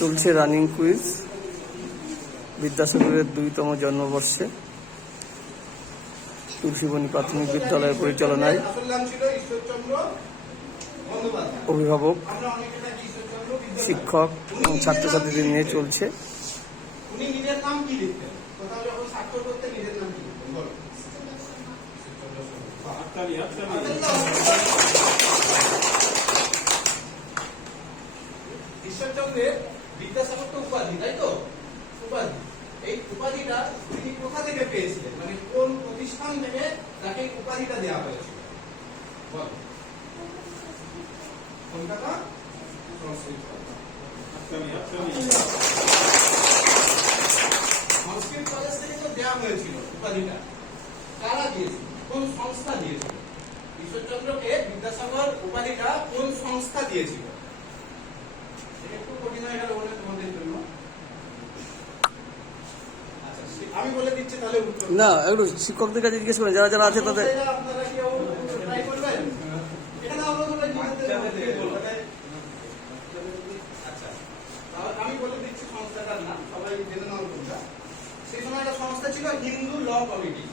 চলছে running quiz বিদ্যাসাগরের ২তম জন্মবর্ষে তুলসীবনী প্রাথমিক বিদ্যালয়ের পরিচালনায় অভিভাবক, শিক্ষক এবং ছাত্রছাত্রীদের নিয়ে চলছে। ঈশ্বরচন্দ্রের বিদ্যাসাগর তো উপাধি, তাই তো? উপাধি, এই উপাধিটা তিনি কোথা থেকে পেয়েছিলেন, মানে কোন প্রতিষ্ঠান থেকে তাকে উপাধিটা দেওয়া হয়েছিল? বল। কলকাতা সংস্কৃত কলেজ থেকে তো দেওয়া হয়েছিল উপাধিটা। কারা দিয়েছিল? কোন সংস্থা দিয়েছিল? ঈশ্বরচন্দ্রকে বিদ্যাসাগর উপাধিটা কোন সংস্থা দিয়েছিল? একটু কঠিন হয়ে গেল তোমাদের জন্য। আচ্ছা, আমি বলে দিচ্ছি তাহলে উত্তর। না, একটু শিক্ষকদের কাছে জিজ্ঞেস করেন, যারা যারা আছে তাদের। আপনারা কেউ ট্রাই করবেন? এখানে আমরা সবাই আচ্ছা, আমি বলে দিচ্ছি সংস্থাটার নাম, সবাই জেনে নেওয়ার কথা। সেই সময় একটা সংস্থা ছিল হিন্দু ল কমিটি।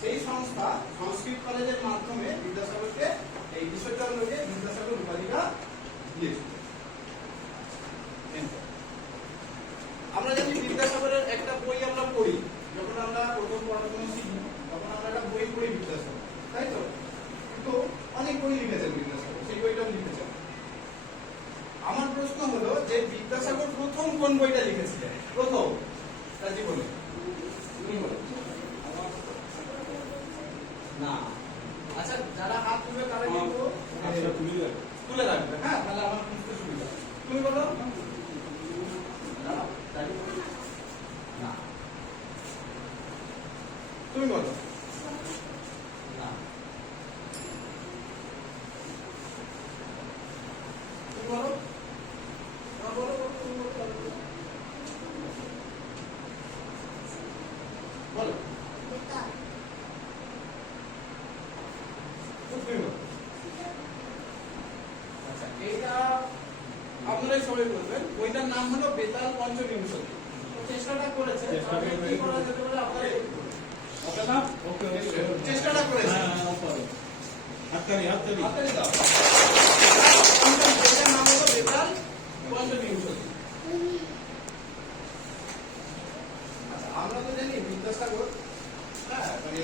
সেই সংস্থা সংস্কৃত কলেজের মাধ্যমে বিদ্যাসাগরকে, এই ঈশ্বরচন্দ্রকে বিদ্যাসাগর উপাধিটা দিয়েছিল। আমরা জানি বিদ্যাসাগরের একটা বই আমরা পড়ি, যখন আমরা প্রথম পড়াশোনা শিখি তখন আমরা একটা বই পড়ি বিদ্যাসাগর, তাই তো? কিন্তু অনেক বই লিখেছেন বিদ্যাসাগর, সেই বইটাও লিখেছেন। আমার প্রশ্ন হলো যে বিদ্যাসাগর প্রথম কোন বইটা লিখেছিলেন? প্রথম তার জীবনে তুমি বলো না। আচ্ছা, যারা হাত তুলবে তারা কিন্তু তুলে রাখবে, হ্যাঁ, তাহলে আমার বুঝতে সুবিধা। তুমি বলো না, তুমি বলো না, তুমি বলো বলো। আচ্ছা, এইটা আপনারাই সবাই বলবেন। বইটার নাম হলো বেতাল পঞ্চবিংশতি। চেষ্টাটা করেছে, কি করা যেতে পারে আপনারা চেষ্টাটা করেছে। হাততালি দাও।